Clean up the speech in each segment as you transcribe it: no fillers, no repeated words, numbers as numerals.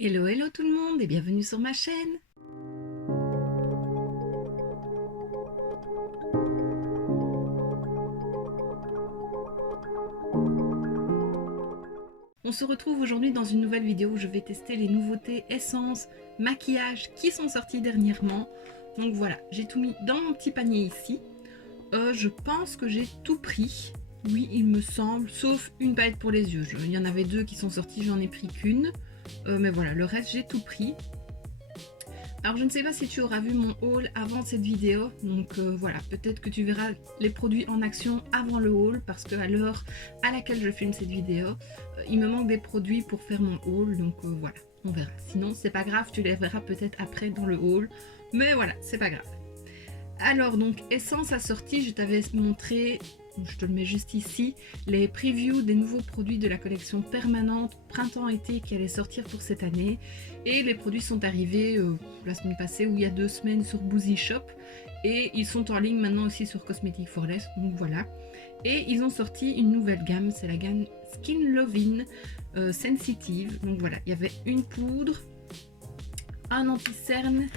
Hello hello tout le monde et bienvenue sur ma chaîne. On se retrouve aujourd'hui dans une nouvelle vidéo où je vais tester les nouveautés essences, maquillage qui sont sorties dernièrement. Donc voilà, j'ai tout mis dans mon petit panier ici. Je pense que j'ai tout pris. Oui, il me semble, sauf une palette pour les yeux. Il y en avait deux qui sont sorties, j'en ai pris qu'une. Mais voilà, le reste j'ai tout pris. Alors je ne sais pas si tu auras vu mon haul avant cette vidéo, donc voilà, peut-être que tu verras les produits en action avant le haul, parce qu'à l'heure à laquelle je filme cette vidéo, il me manque des produits pour faire mon haul, donc voilà, on verra. Sinon c'est pas grave, tu les verras peut-être après dans le haul, mais voilà, c'est pas grave. Alors donc Essence a sorti, je t'avais montré, je te le mets juste ici, les previews des nouveaux produits de la collection permanente printemps-été qui allait sortir pour cette année. Et les produits sont arrivés la semaine passée ou il y a 2 semaines sur Boozy Shop. Et ils sont en ligne maintenant aussi sur Cosmetic for Less, donc voilà. Et ils ont sorti une nouvelle gamme, c'est la gamme Skin Lovin' Sensitive. Donc voilà, il y avait une poudre, un anti-cerne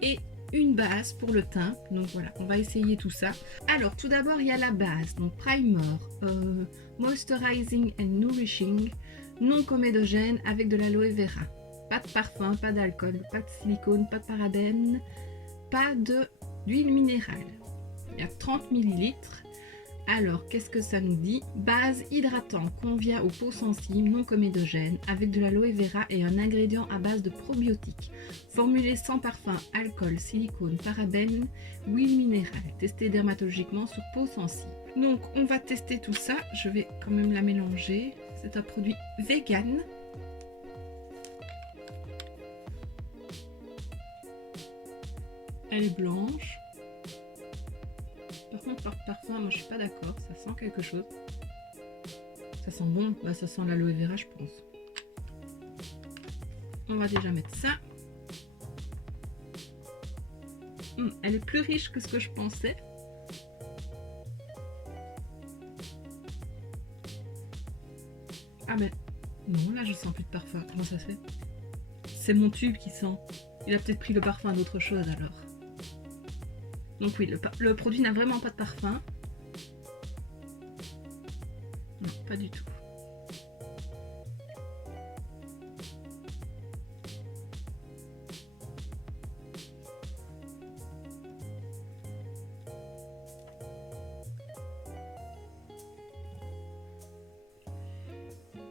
et une base pour le teint. Donc voilà, on va essayer tout ça. Alors tout d'abord il y a la base, donc primer, moisturizing and nourishing, non comédogène avec de l'aloe vera. Pas de parfum, pas d'alcool, pas de silicone, pas de parabènes, pas d'huile minérale. Il y a 30 ml. Alors, qu'est-ce que ça nous dit? Base hydratant, convient aux peaux sensibles, non comédogène, avec de l'aloe vera et un ingrédient à base de probiotiques. Formulé sans parfum, alcool, silicone, parabènes, huile minérale. Testé dermatologiquement sur peau sensible. Donc, on va tester tout ça. Je vais quand même la mélanger. C'est un produit vegan. Elle est blanche. Par contre, par parfum, moi je suis pas d'accord, ça sent quelque chose. Ça sent bon, bah ça sent l'aloe vera, je pense. On va déjà mettre ça. Elle est plus riche que ce que je pensais. Ah mais non, là je sens plus de parfum. Comment ça se fait? C'est mon tube qui sent. Il a peut-être pris le parfum d'autre chose alors. Donc oui, le produit n'a vraiment pas de parfum. Non, pas du tout.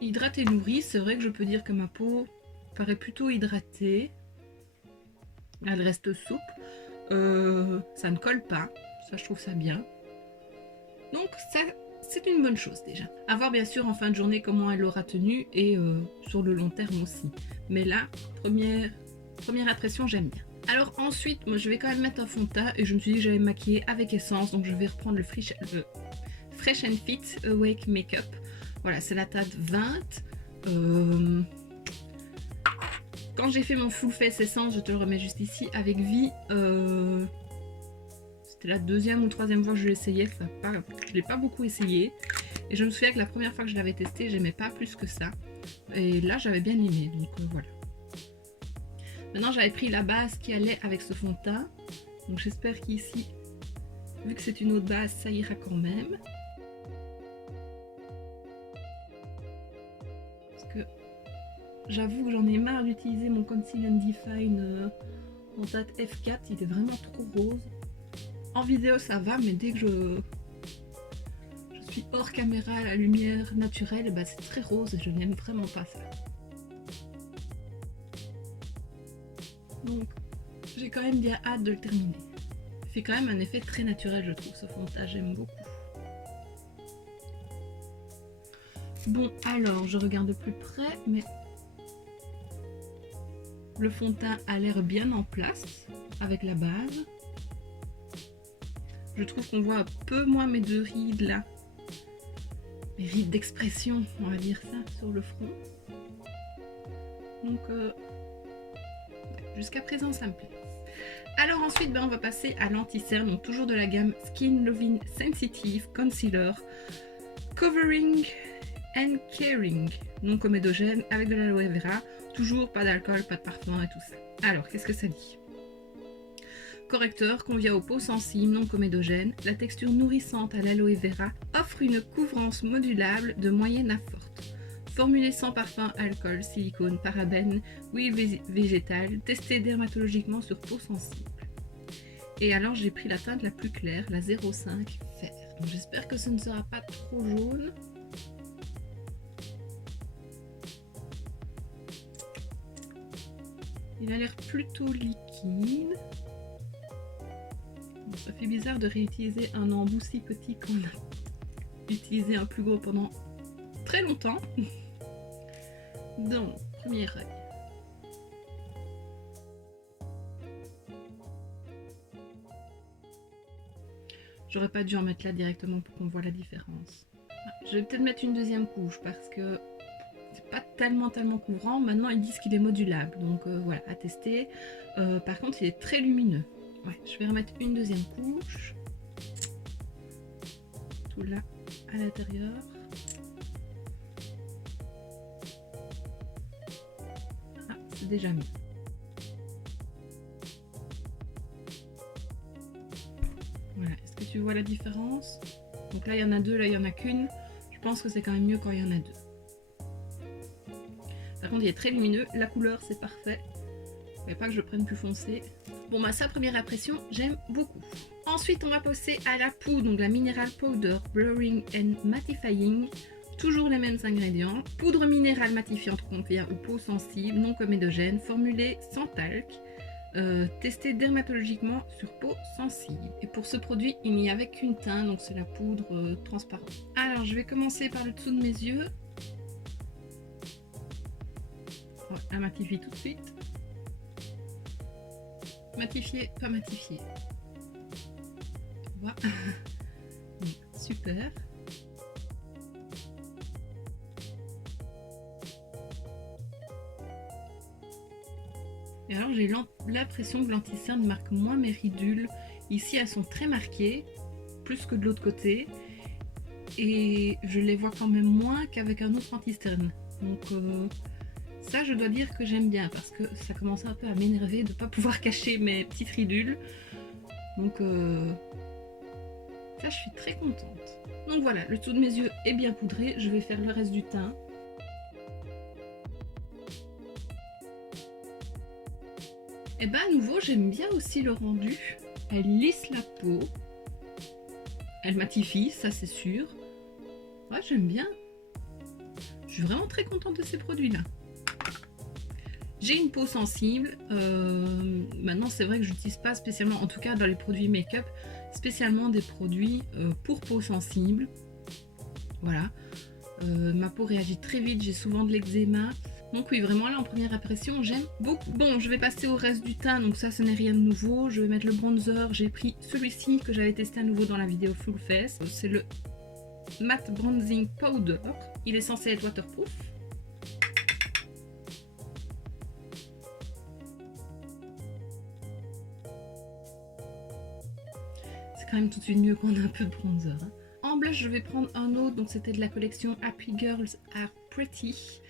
Hydrate et nourri, c'est vrai que je peux dire que ma peau paraît plutôt hydratée. Elle reste souple. Ça ne colle pas, ça je trouve ça bien. Donc ça c'est une bonne chose déjà. À voir bien sûr en fin de journée comment elle aura tenu et sur le long terme aussi. Mais là, première impression, j'aime bien. Alors ensuite, moi je vais quand même mettre un fond de teint et je me suis dit que j'allais me maquiller avec Essence, donc je vais reprendre le Fresh and Fit Awake Makeup. Voilà, c'est la teinte 20. Quand j'ai fait mon full face Essence, je te le remets juste ici, avec Vie, c'était la deuxième ou troisième fois que je l'essayais, je l'ai pas beaucoup essayé. Et je me souviens que la première fois que je l'avais testé, j'aimais pas plus que ça. Et là, j'avais bien aimé, donc voilà. Maintenant, j'avais pris la base qui allait avec ce fond de teint. Donc j'espère qu'ici, vu que c'est une autre base, ça ira quand même. Parce que j'avoue que j'en ai marre d'utiliser mon Conceal and Define en teinte F4, il est vraiment trop rose. En vidéo ça va, mais dès que je suis hors caméra à la lumière naturelle, bah, c'est très rose et je n'aime vraiment pas ça. Donc j'ai quand même bien hâte de le terminer. Il fait quand même un effet très naturel, je trouve, ce fond de teint, j'aime beaucoup. Bon, alors je regarde de plus près, mais le fond de teint a l'air bien en place avec la base. Je trouve qu'on voit un peu moins mes deux rides là. Mes rides d'expression, on va dire ça, sur le front. Donc, jusqu'à présent, ça me plaît. Alors ensuite, on va passer à l'anti-cerne, donc toujours de la gamme Skin Lovin' Sensitive Concealer Covering and Caring, non comédogène avec de l'aloe vera. toujours pas d'alcool, pas de parfum et tout ça. Alors, qu'est-ce que ça dit? Correcteur convient aux peaux sensibles, non comédogènes. La texture nourrissante à l'aloe vera offre une couvrance modulable de moyenne à forte. Formulé sans parfum, alcool, silicone, parabènes, huile végétale, testé dermatologiquement sur peau sensible. Et alors j'ai pris la teinte la plus claire, la 05 fer. J'espère que ce ne sera pas trop jaune. Il a l'air plutôt liquide. Bon, ça fait bizarre de réutiliser un embout si petit qu'on a utilisé un plus gros pendant très longtemps. Donc, premier œil. J'aurais pas dû en mettre là directement pour qu'on voit la différence. Je vais peut-être mettre une deuxième couche parce que c'est pas tellement couvrant. Maintenant ils disent qu'il est modulable, donc voilà, à tester. Par contre il est très lumineux. Ouais, je vais remettre une deuxième couche. Tout là à l'intérieur. Ah, c'est déjà mieux. Voilà, est-ce que tu vois la différence? Donc là il y en a deux, là il y en a qu'une. Je pense que c'est quand même mieux quand il y en a deux. Par contre il est très lumineux, la couleur c'est parfait. Il ne fallait pas que je prenne plus foncé. Bon bah sa première impression, j'aime beaucoup. Ensuite on va passer à la poudre, donc la Mineral Powder Blurring and Mattifying. Toujours les mêmes ingrédients. Poudre minérale matifiante convient aux peaux sensibles, non comédogènes, formulée sans talc. Testé dermatologiquement sur peau sensible. Et pour ce produit, il n'y avait qu'une teinte, donc c'est la poudre transparente. Alors je vais commencer par le dessous de mes yeux. On va matifier tout de suite. Matifier, pas matifier. Voilà. Super. Et alors j'ai l'impression que l'anti-cerne marque moins mes ridules. Ici elles sont très marquées, plus que de l'autre côté. Et je les vois quand même moins qu'avec un autre anti-cerne. Donc ça je dois dire que j'aime bien parce que ça commence un peu à m'énerver de ne pas pouvoir cacher mes petites ridules. Donc ça je suis très contente. Donc voilà, le dessous de mes yeux est bien poudré. Je vais faire le reste du teint. Et bah à nouveau j'aime bien aussi le rendu. Elle lisse la peau. Elle matifie, ça c'est sûr. Ouais, j'aime bien. Je suis vraiment très contente de ces produits là. J'ai une peau sensible. Maintenant c'est vrai que je n'utilise pas spécialement, en tout cas dans les produits make-up, spécialement des produits pour peau sensible. Voilà. Ma peau réagit très vite, j'ai souvent de l'eczéma. Donc oui, vraiment là en première impression, j'aime beaucoup. Bon, je vais passer au reste du teint, donc ça ce n'est rien de nouveau. Je vais mettre le bronzer, j'ai pris celui-ci que j'avais testé à nouveau dans la vidéo Full Face. C'est le Matte Bronzing Powder. Il est censé être waterproof. C'est quand même tout de suite mieux qu'on a un peu de bronzer. Hein. En blush, je vais prendre un autre, donc c'était de la collection Happy Girls Are Pretty.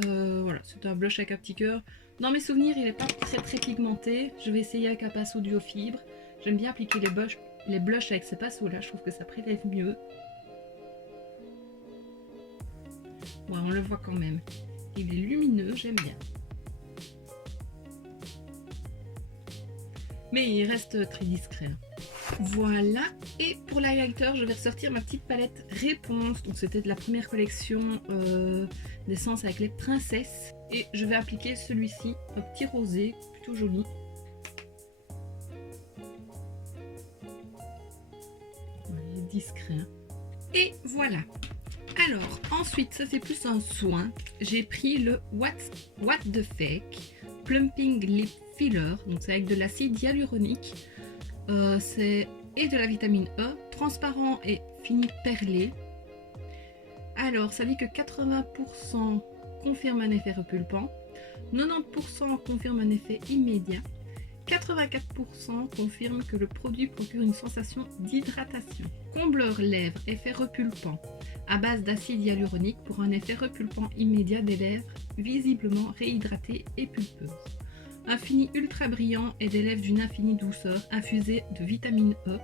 Voilà, c'est un blush avec un petit cœur. Dans mes souvenirs, il n'est pas très pigmenté. Je vais essayer avec un pinceau duo fibre. J'aime bien appliquer les blushs avec ces pinceaux là. Je trouve que ça prélève mieux. Ouais, on le voit quand même. Il est lumineux, j'aime bien. Mais il reste très discret. Voilà, et pour l'highlighter, je vais ressortir ma petite palette Réponse. Donc c'était de la première collection d'essence avec les princesses. Et je vais appliquer celui-ci, un petit rosé, plutôt joli. Il est discret. Hein. Et voilà. Alors, ensuite, ça c'est plus un soin. J'ai pris le What the Fake Plumping Lip Filler. Donc c'est avec de l'acide hyaluronique. Et de la vitamine E, transparent et fini perlé. Alors, ça dit que 80% confirme un effet repulpant, 90% confirme un effet immédiat 84% confirment que le produit procure une sensation d'hydratation. Combleur lèvres, effet repulpant, à base d'acide hyaluronique pour un effet repulpant immédiat des lèvres visiblement réhydratées et pulpeuses. Un fini ultra brillant et des lèvres d'une infinie douceur infusées de vitamine E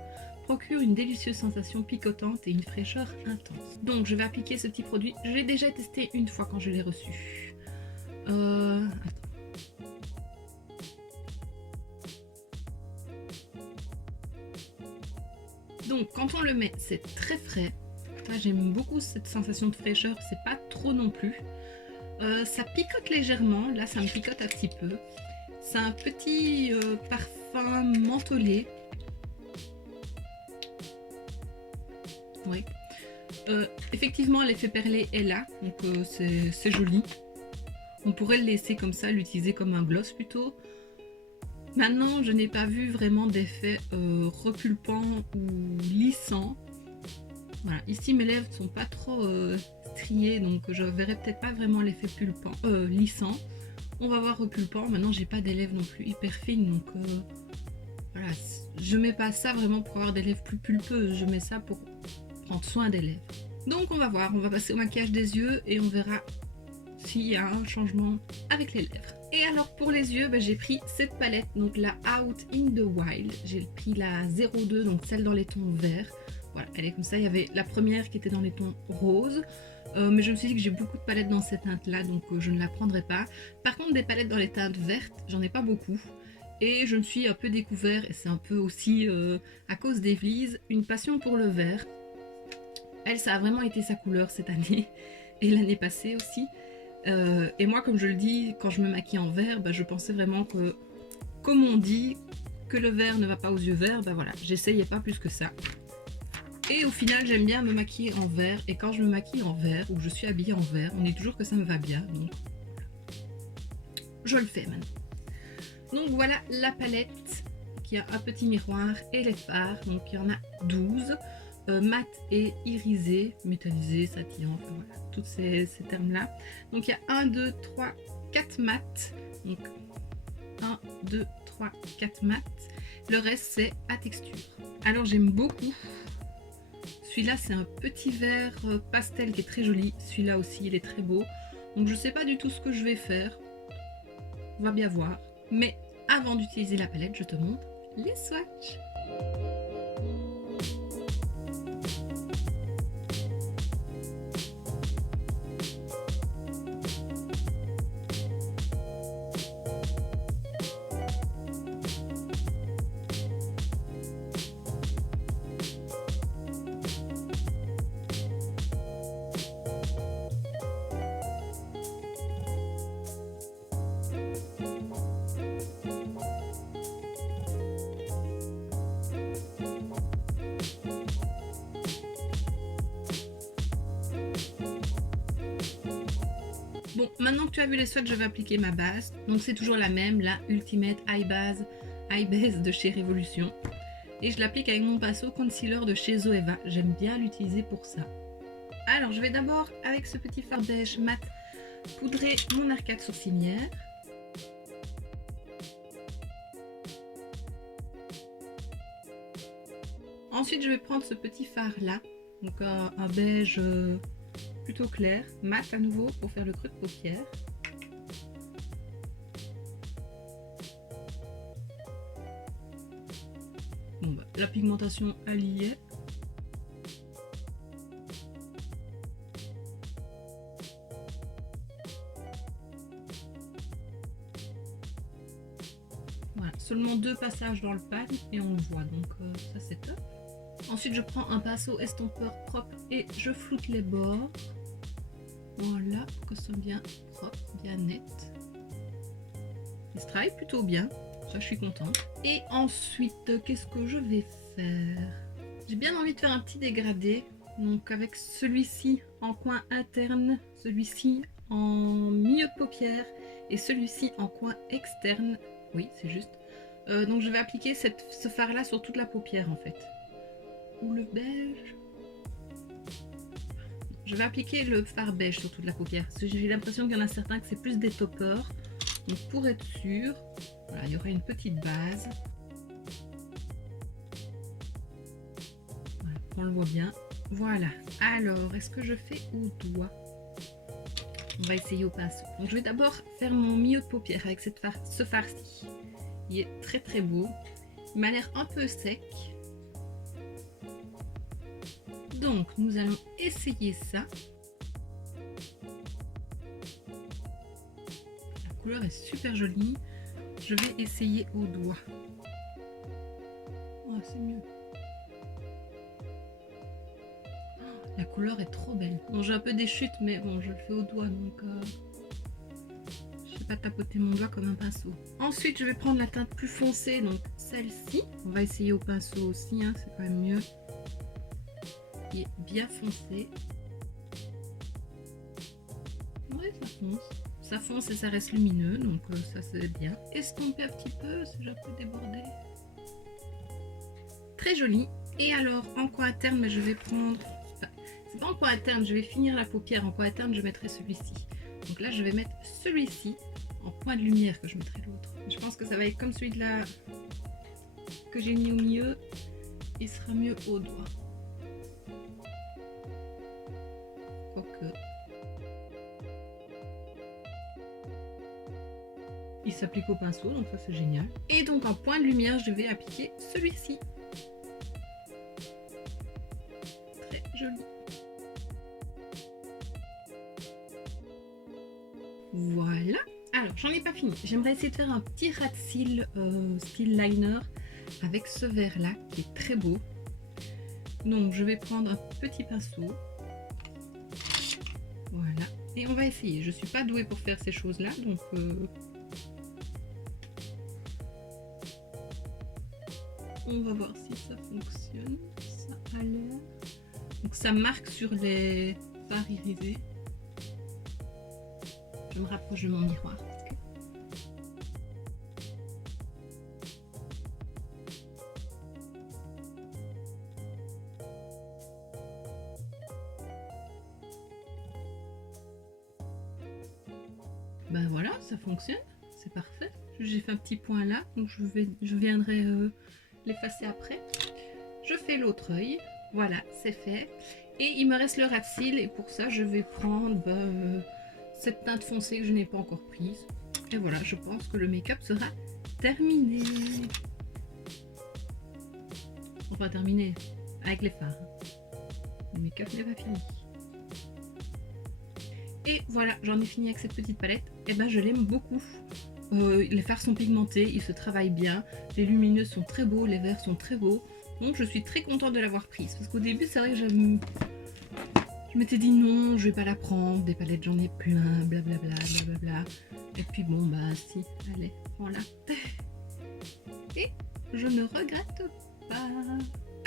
procure une délicieuse sensation picotante et une fraîcheur intense. Donc je vais appliquer ce petit produit. Je l'ai déjà testé une fois quand je l'ai reçu. Attends. Donc quand on le met, c'est très frais. Là, j'aime beaucoup cette sensation de fraîcheur, c'est pas trop non plus. Ça picote légèrement, là ça me picote un petit peu. C'est un petit parfum mentholé. Oui. Effectivement, l'effet perlé est là, donc c'est joli. On pourrait le laisser comme ça, l'utiliser comme un gloss plutôt. Maintenant, je n'ai pas vu vraiment d'effet repulpant ou lissant. Voilà, ici mes lèvres sont pas trop striées, donc je verrai peut-être pas vraiment l'effet lissant. On va voir repulpant. Maintenant, j'ai pas des lèvres non plus hyper fines, donc voilà, je mets pas ça vraiment pour avoir des lèvres plus pulpeuses. Je mets ça pour prendre soin des lèvres. Donc on va voir, on va passer au maquillage des yeux et on verra s'il y a un changement avec les lèvres. Et alors pour les yeux, j'ai pris cette palette, donc la Out in the Wild. J'ai pris la 02, donc celle dans les tons verts. Voilà, elle est comme ça. Il y avait la première qui était dans les tons roses. Mais je me suis dit que j'ai beaucoup de palettes dans cette teinte là, donc je ne la prendrai pas. Par contre, des palettes dans les teintes vertes, j'en ai pas beaucoup. Et je me suis un peu découvert, et c'est un peu aussi à cause d'Evelyse, une passion pour le vert. Elle, ça a vraiment été sa couleur cette année, et l'année passée aussi. Et moi, comme je le dis, quand je me maquille en vert, je pensais vraiment que, comme on dit, que le vert ne va pas aux yeux verts, voilà, j'essayais pas plus que ça. Et au final, j'aime bien me maquiller en vert, et quand je me maquille en vert, ou je suis habillée en vert, on dit toujours que ça me va bien, donc je le fais maintenant. Donc voilà la palette qui a un petit miroir et les fards, donc il y en a 12. Mat et irisé, métallisé, satillant, enfin voilà, tous ces termes-là. Donc il y a 1, 2, 3, 4 mat. Donc 1, 2, 3, 4 mat. Le reste, c'est à texture. Alors j'aime beaucoup. Celui-là, c'est un petit vert pastel qui est très joli. Celui-là aussi, il est très beau. Donc je sais pas du tout ce que je vais faire. On va bien voir. Mais avant d'utiliser la palette, je te montre les swatchs. Bon, maintenant que tu as vu les swatchs, je vais appliquer ma base. Donc c'est toujours la même, la Ultimate Eye Base de chez Révolution. Et je l'applique avec mon pinceau concealer de chez Zoeva. J'aime bien l'utiliser pour ça. Alors je vais d'abord, avec ce petit fard beige mat, poudrer mon arcade sourcilière. Ensuite je vais prendre ce petit fard là, donc un beige plutôt clair, mat à nouveau pour faire le creux de paupière. Bon, la pigmentation elle y est. Voilà, seulement 2 passages dans le pan et on le voit, donc ça c'est top. Ensuite je prends un pinceau estompeur propre et je floute les bords. Voilà, pour que ce soit bien propre, bien net. Il se travaille plutôt bien, ça je suis contente. Et ensuite, qu'est-ce que je vais faire? J'ai bien envie de faire un petit dégradé. Donc avec celui-ci en coin interne, celui-ci en milieu de paupière et celui-ci en coin externe. Oui, c'est juste. Donc je vais appliquer ce fard là sur toute la paupière en fait. Ou le beige. Je vais appliquer le fard beige sur toute la paupière parce que j'ai l'impression qu'il y en a certains que c'est plus des toppers. Donc pour être sûr, voilà, il y aura une petite base. Voilà, on le voit bien. Voilà. Alors, est-ce que je fais au doigt? On va essayer au pinceau. Donc je vais d'abord faire mon milieu de paupière avec ce farci. Il est très très beau. Il m'a l'air un peu sec. Donc nous allons essayer ça. La couleur est super jolie. Je vais essayer au doigt. Oh, c'est mieux. La couleur est trop belle. Bon, j'ai un peu des chutes, mais bon, je le fais au doigt, donc je sais pas tapoter mon doigt comme un pinceau. Ensuite, je vais prendre la teinte plus foncée, donc celle-ci. On va essayer au pinceau aussi, hein, c'est quand même mieux. Qui est bien foncé. Ouais, ça fonce. Ça fonce et ça reste lumineux, donc ça c'est bien. Estomper un petit peu, c'est déjà un peu débordé. Très joli. Et alors, en coin interne, je vais prendre... C'est pas en coin interne, je vais finir la paupière. En coin interne, je mettrai celui-ci. Donc là, je vais mettre celui-ci en point de lumière que je mettrai l'autre. Je pense que ça va être comme celui de là que j'ai mis au milieu. Il sera mieux au doigt. Ok. Il s'applique au pinceau, donc ça c'est génial. Et donc en point de lumière, je vais appliquer celui-ci. Très joli. Voilà. Alors, j'en ai pas fini. J'aimerais essayer de faire un petit ras de cils style liner avec ce vert là qui est très beau. Donc, je vais prendre un petit pinceau. Voilà. Et on va essayer. Je suis pas douée pour faire ces choses là, donc on va voir si ça fonctionne. Ça a l'air. Donc, ça marque sur les fards irisés. Je me rapproche de mon miroir. Ben voilà, ça fonctionne, c'est parfait. J'ai fait un petit point là, donc je viendrai l'effacer après. Je fais l'autre œil, voilà, c'est fait. Et il me reste le ras de cils, et pour ça, je vais prendre cette teinte foncée que je n'ai pas encore prise. Et voilà, je pense que le make-up sera terminé. Enfin, terminé avec les fards. Le make-up n'est pas fini. Et voilà, j'en ai fini avec cette petite palette. Et ben, je l'aime beaucoup. Les fards sont pigmentés, ils se travaillent bien. Les lumineux sont très beaux, les verts sont très beaux. Donc, je suis très contente de l'avoir prise. Parce qu'au début, c'est vrai que je m'étais dit non, je vais pas la prendre. Des palettes, j'en ai plein, blablabla, blablabla. Et puis bon, bah si, allez, prends-la. Et je ne regrette pas.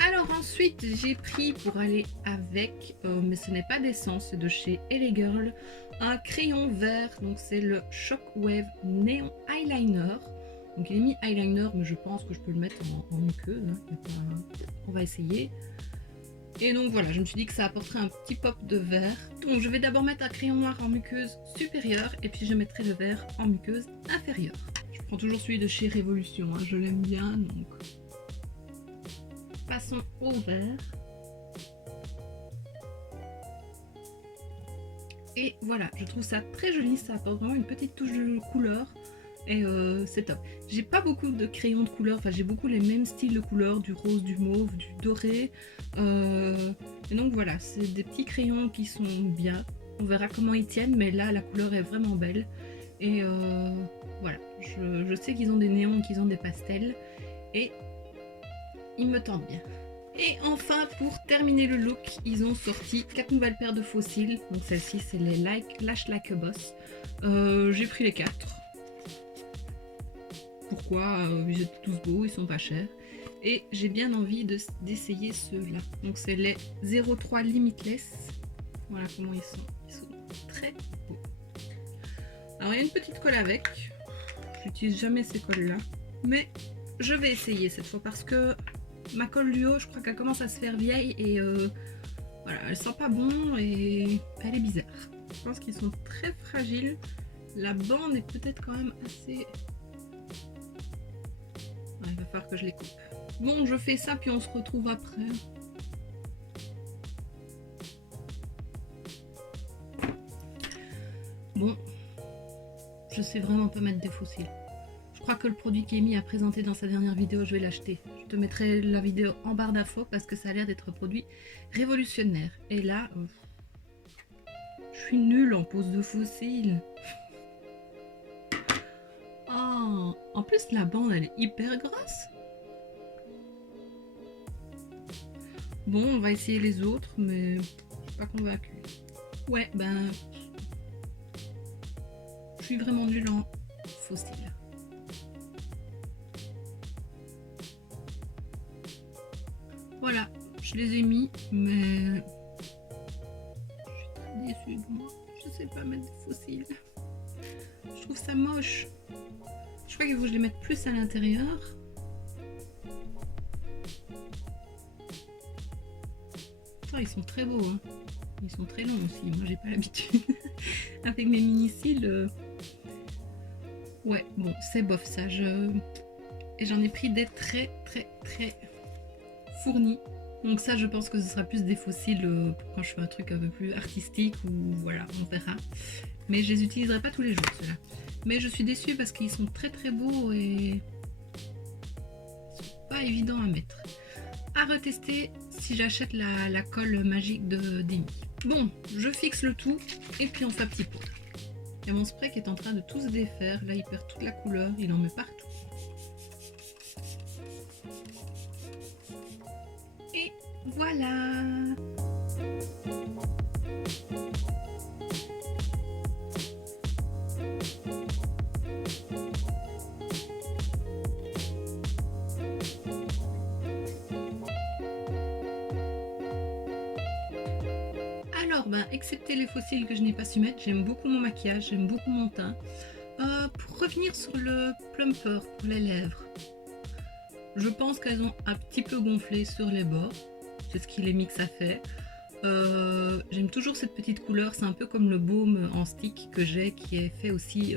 Alors ensuite j'ai pris pour aller avec, mais ce n'est pas d'essence, c'est de chez LA Girl, un crayon vert, donc c'est le Shockwave Neon Eyeliner. Donc il est mis eyeliner, mais je pense que je peux le mettre en muqueuse, hein. On va essayer. Et donc voilà, je me suis dit que ça apporterait un petit pop de vert. Donc je vais d'abord mettre un crayon noir en muqueuse supérieure, et puis je mettrai le vert en muqueuse inférieure. Je prends toujours celui de chez Révolution, hein, je l'aime bien, donc... Passons au vert. Et voilà, je trouve ça très joli, ça apporte vraiment une petite touche de couleur. Et c'est top. J'ai pas beaucoup de crayons de couleur, enfin j'ai beaucoup les mêmes styles de couleurs, du rose, du mauve, du doré. Et donc voilà, c'est des petits crayons qui sont bien. On verra comment ils tiennent, mais là la couleur est vraiment belle. Et voilà, je sais qu'ils ont des néons, qu'ils ont des pastels. Et il me tente bien. Et enfin, pour terminer le look, ils ont sorti 4 nouvelles paires de faux cils. Donc celle-ci, c'est les Lash Like a Boss. J'ai pris les 4. Pourquoi? Ils étaient tous beaux, ils sont pas chers. Et j'ai bien envie d'essayer ceux-là. Donc c'est les 03 Limitless. Voilà comment ils sont. Ils sont très beaux. Alors il y a une petite colle avec. J'utilise jamais ces colles-là. Mais je vais essayer cette fois parce que ma colle Luo, je crois qu'elle commence à se faire vieille et voilà, elle sent pas bon et elle est bizarre. Je pense qu'ils sont très fragiles La bande est peut-être quand même assez... Ouais, il va falloir que je les coupe. Bon, je fais ça puis on se retrouve après. Bon, je sais vraiment pas mettre des fossiles. Je crois que le produit qu'Amy a présenté dans sa dernière vidéo, je vais l'acheter. Je te mettrai la vidéo en barre d'infos parce que ça a l'air d'être un produit révolutionnaire. Et là, je suis nulle en pose de fossiles. Oh, en plus la bande elle est hyper grosse. Bon, on va essayer les autres, mais je suis pas convaincue. Ouais, ben, je suis vraiment nulle en fossiles. Voilà, je les ai mis, mais je suis très déçue de moi. Je sais pas mettre des fossiles. Je trouve ça moche. Je crois qu'il faut que je les mette plus à l'intérieur. Oh, ils sont très beaux, hein. Ils sont très longs aussi. Moi, j'ai pas l'habitude. Avec mes mini cils. Ouais, bon, c'est bof ça. Et j'en ai pris des très fournis. Donc ça, je pense que ce sera plus des fossiles pour quand je fais un truc un peu plus artistique ou voilà, on verra. Mais je les utiliserai pas tous les jours, ceux-là. Mais je suis déçue parce qu'ils sont très beaux et ils sont pas évidents à mettre. À retester si j'achète la colle magique de Demi. Bon, je fixe le tout et puis on fait un petit pot. Il y a mon spray qui est en train de tout se défaire. Là, il perd toute la couleur, il en met partout. Et voilà. Alors, ben, excepté les fossiles que je n'ai pas su mettre, j'aime beaucoup mon maquillage, j'aime beaucoup mon teint. Pour revenir sur le plumper pour les lèvres, je pense qu'elles ont un petit peu gonflé sur les bords. C'est ce qui les mixe a fait. J'aime toujours cette petite couleur, c'est un peu comme le baume en stick que j'ai, qui est fait aussi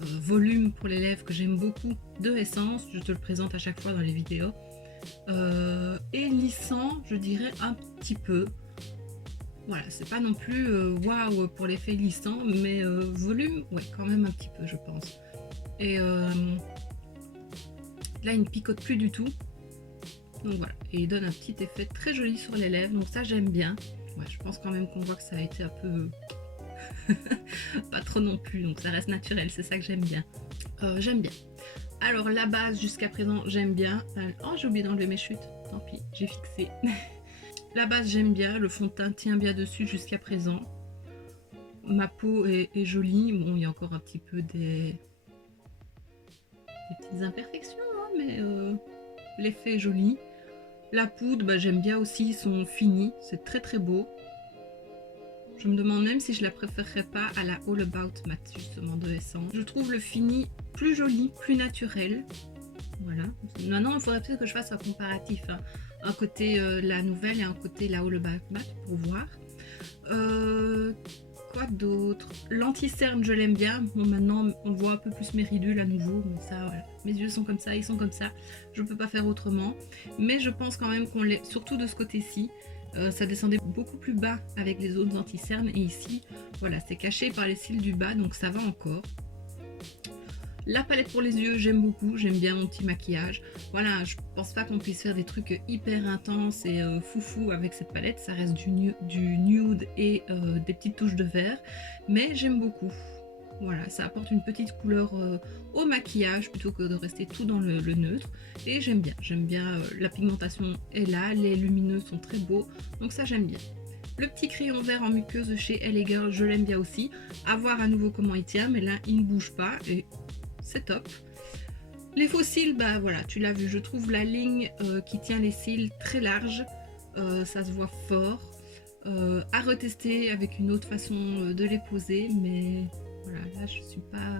volume pour les lèvres, que j'aime beaucoup, de Essence. Je te le présente à chaque fois dans les vidéos. Et lissant, je dirais un petit peu. Voilà, c'est pas non plus waouh pour l'effet lissant, mais volume, ouais, quand même un petit peu, je pense. Et là, il ne picote plus du tout. Donc voilà, et il donne un petit effet très joli sur les lèvres, donc ça j'aime bien. Ouais, je pense quand même qu'on voit que ça a été un peu... pas trop non plus, donc ça reste naturel, c'est ça que j'aime bien. J'aime bien. Alors la base jusqu'à présent, j'aime bien. Oh, j'ai oublié d'enlever mes chutes, tant pis, j'ai fixé. La base j'aime bien, le fond de teint tient bien dessus jusqu'à présent. Ma peau est jolie, bon il y a encore un petit peu des petites imperfections, hein, mais l'effet est joli. La poudre, bah, j'aime bien aussi, ils sont finis, c'est très beau. Je me demande même si je la préférerais pas à la All About Matte justement de Essence. Je trouve le fini plus joli, plus naturel. Voilà. Maintenant, il faudrait peut-être que je fasse un comparatif. Hein. Un côté la nouvelle et un côté la All About Matte pour voir. Quoi d'autre? L'anti-cerne, je l'aime bien. Bon, maintenant, on voit un peu plus mes ridules à nouveau. Mais ça, voilà. Mes yeux sont comme ça, ils sont comme ça. Je peux pas faire autrement. Mais je pense quand même qu'on les... Surtout de ce côté-ci, ça descendait beaucoup plus bas avec les autres anti-cernes. Et ici, voilà, c'est caché par les cils du bas. Donc ça va encore. La palette pour les yeux, j'aime beaucoup, j'aime bien mon petit maquillage. Voilà, je pense pas qu'on puisse faire des trucs hyper intenses et foufou avec cette palette. Ça reste du nude et des petites touches de vert, mais j'aime beaucoup. Voilà, ça apporte une petite couleur au maquillage plutôt que de rester tout dans le neutre. Et j'aime bien, la pigmentation est là, les lumineux sont très beaux, donc ça j'aime bien. Le petit crayon vert en muqueuse chez LA Girl, je l'aime bien aussi. À voir à nouveau comment il tient, mais là il ne bouge pas et c'est top. Les faux cils, bah voilà, tu l'as vu, je trouve la ligne qui tient les cils très large, ça se voit fort. À retester avec une autre façon de les poser, mais voilà, là je suis pas...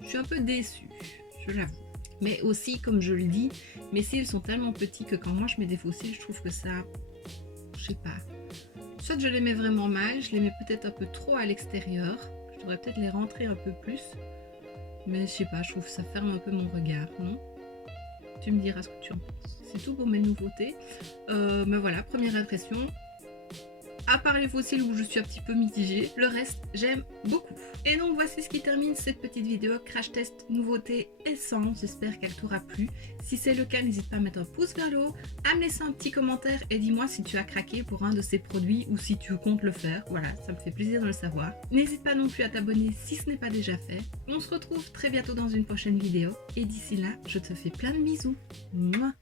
je suis un peu déçue, je l'avoue. Mais aussi, comme je le dis, mes cils sont tellement petits que quand moi je mets des faux cils, je trouve que ça... je sais pas... soit je les mets vraiment mal, je les mets peut-être un peu trop à l'extérieur. Je devrais peut-être les rentrer un peu plus. Mais je sais pas, je trouve que ça ferme un peu mon regard, non? Tu me diras ce que tu en penses. C'est tout pour mes nouveautés. Mais voilà, première impression. À part les fossiles où je suis un petit peu mitigée, le reste j'aime beaucoup. Et donc voici ce qui termine cette petite vidéo crash test nouveauté essence. J'espère qu'elle t'aura plu. Si c'est le cas, n'hésite pas à mettre un pouce vers le haut, à me laisser un petit commentaire et dis-moi si tu as craqué pour un de ces produits ou si tu comptes le faire. Voilà, ça me fait plaisir de le savoir. N'hésite pas non plus à t'abonner si ce n'est pas déjà fait. On se retrouve très bientôt dans une prochaine vidéo et d'ici là, je te fais plein de bisous. Mouah.